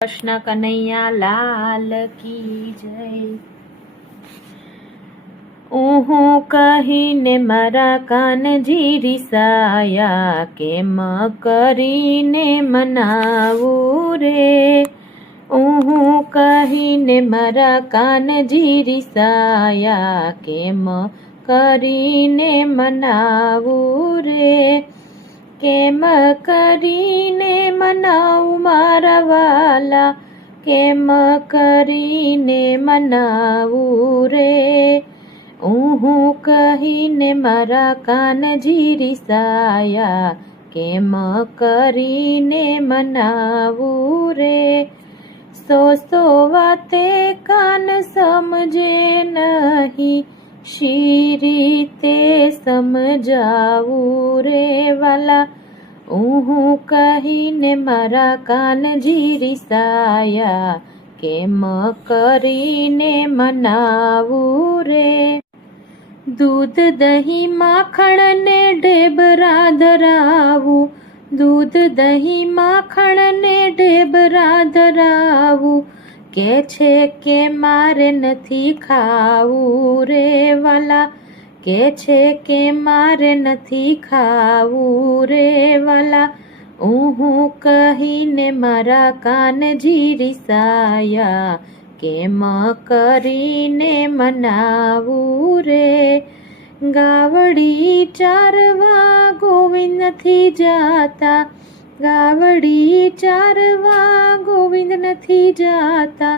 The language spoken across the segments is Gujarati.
કૃષ્ણ કનૈયા લાલ કી જય। ઊહું કહીને મારા કાનજી રીસાયા, કેમ કરીને મનાવું રે। ઊહું કહીને મારા કાનજી રીસાયા, કેમ કરીને મનાવું રે। કેમ કરીને મનાવું મારા વાલા, કેમ કરીને મનાવું રે। ઊહું કહીને મારા કાનજી રીસાયા, કેમ કરીને મનાવું રે। સો વાતે કાન સમજે નહીં, શી રીતે સમજાવું રે વાલા। ઊહું કહીને મારા કાનજી રીસાયા, કેમ કરીને મનાવું રે। દૂધ દહીં માખણ ને ઢેબરા ધરાવું, દૂધ દહીં માખણ ને ઢેબરા ધરાવું, કે છે કે મારે નથી ખાવું રે વાલા, કે છે કે મારે નથી ખાવું રે વાલા। ઊહું કહીને મારા કાનજી રીસાયા, કેમ કરીને મનાવું રે। ગાવડી ચારવા ગોવિંદ નથી જાતા, ગાવડી ચારવા ગોવિંદ નથી જાતા,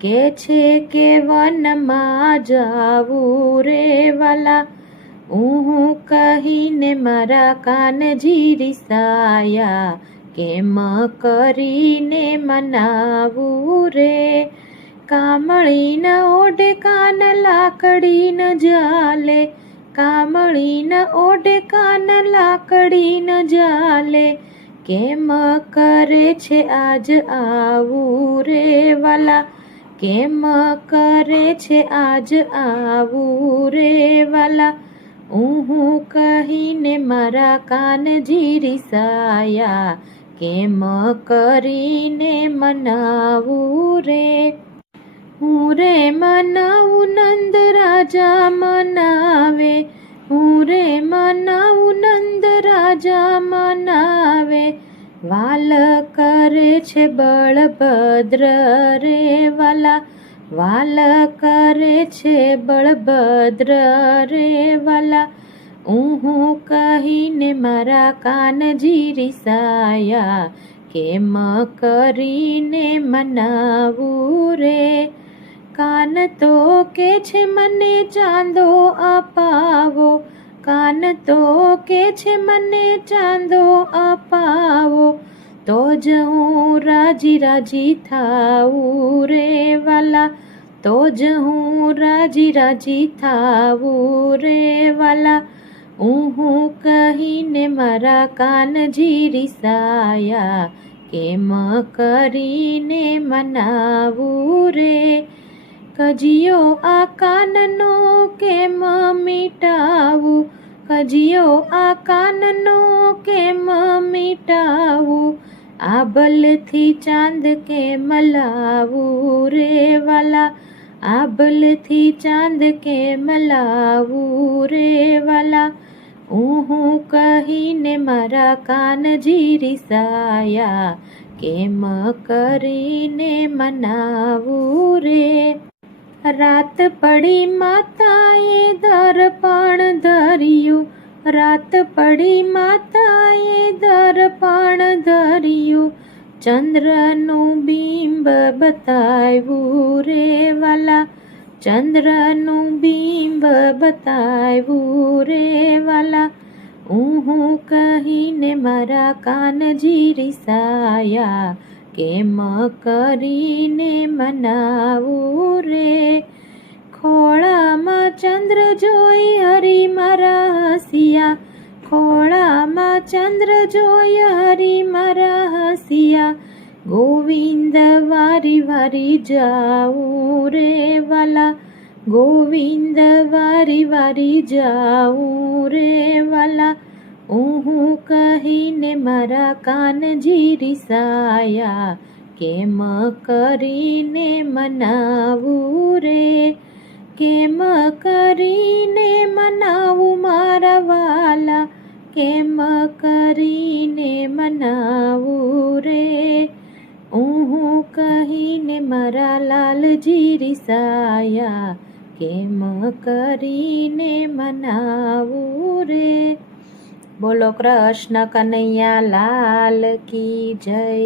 કે છે કે વનમાં જાવું રે વાલા। ઊહું કહીને મારા કાનજી રીસાયા, કેમ કરીને મનાવું રે। કામળી ન ઓઢે કાન લાકડી ન જાલે, કામળી ન ઓઢે કાન લાકડી ન જાલે, કેમ કરે છે આજ આવું રે વાલા, કેમ કરે છે આજ આવું રે વાલા। ઊહું કહીને મારા કાનજી રીસાયા, કેમ કરીને મનાવું રે। હું રે મનાવું નંદ રાજા મનાવે, હું રે મનાવું નંદ રાજા મનાવે, વાલ કરે છે બળભદ્ર રે વાલા, વાલ કરે છે બળભદ્ર રે વાલા। ઊહું કહીને મારા કાનજી રીસાયા, કેમ કરીને મનાવું રે। કાન તો કે છે મને ચાંદો અપાવો, કાન તો કે છે મને ચાંદો અપાવો, તો જ હું રાજી રાજી થાવું રે વાલા, તો જ હું રાજી રાજી થાવું રે વાલા। ઊહું કહીને મારા કાનજી રીસાયા, કેમ કરીને મનાવું રે। કજિયો આ કાનનો કેમ મીટાવું, કજિયો આ કાનનો કેમ મીટાવું, આભલથી ચાંદ કેમ લાવું રે વાલા, આભલથી ચાંદ કેમ લાવું રે વાલા। ઊહું કહીને મારા કાનજી રીસાયા, કેમ કરીને મનાવું રે। રાત પડી માતાએ દર્પણ ધર્યું, રાત પડી માતાએ દર્પણ ધર્યું, ચંદ્રનું બિંબ બતાવ્યું રે વાલા, ચંદ્રનું બિંબ બતાવ્યું રે વાલા। ઊહું કહીને મારા કાનજી રીસાયા, કેમ કરીને મનાવું રે। ખોળામાં ચંદ્ર જોઈ હરી મારા હસિયા, ખોળામાં ચંદ્ર જોઈ હરી મારા હસિયા, ગોવિંદ વારી વારી જાવું રે વાલા, ગોવિંદ વારી વારી જાવું રે વાલા। ઊહું કહીને મારા કાનજી રીસાયા, કેમ કરીને મનાવું રે, કેમ કરીને મનાવું મારા વાલા, કેમ કરીને મનાવું રે. હું કહીને મારા લાલજી રિસાયા, કેમ કરીને મનાવું રે. બોલો કૃષ્ણ કનૈયા લાલ કી જય.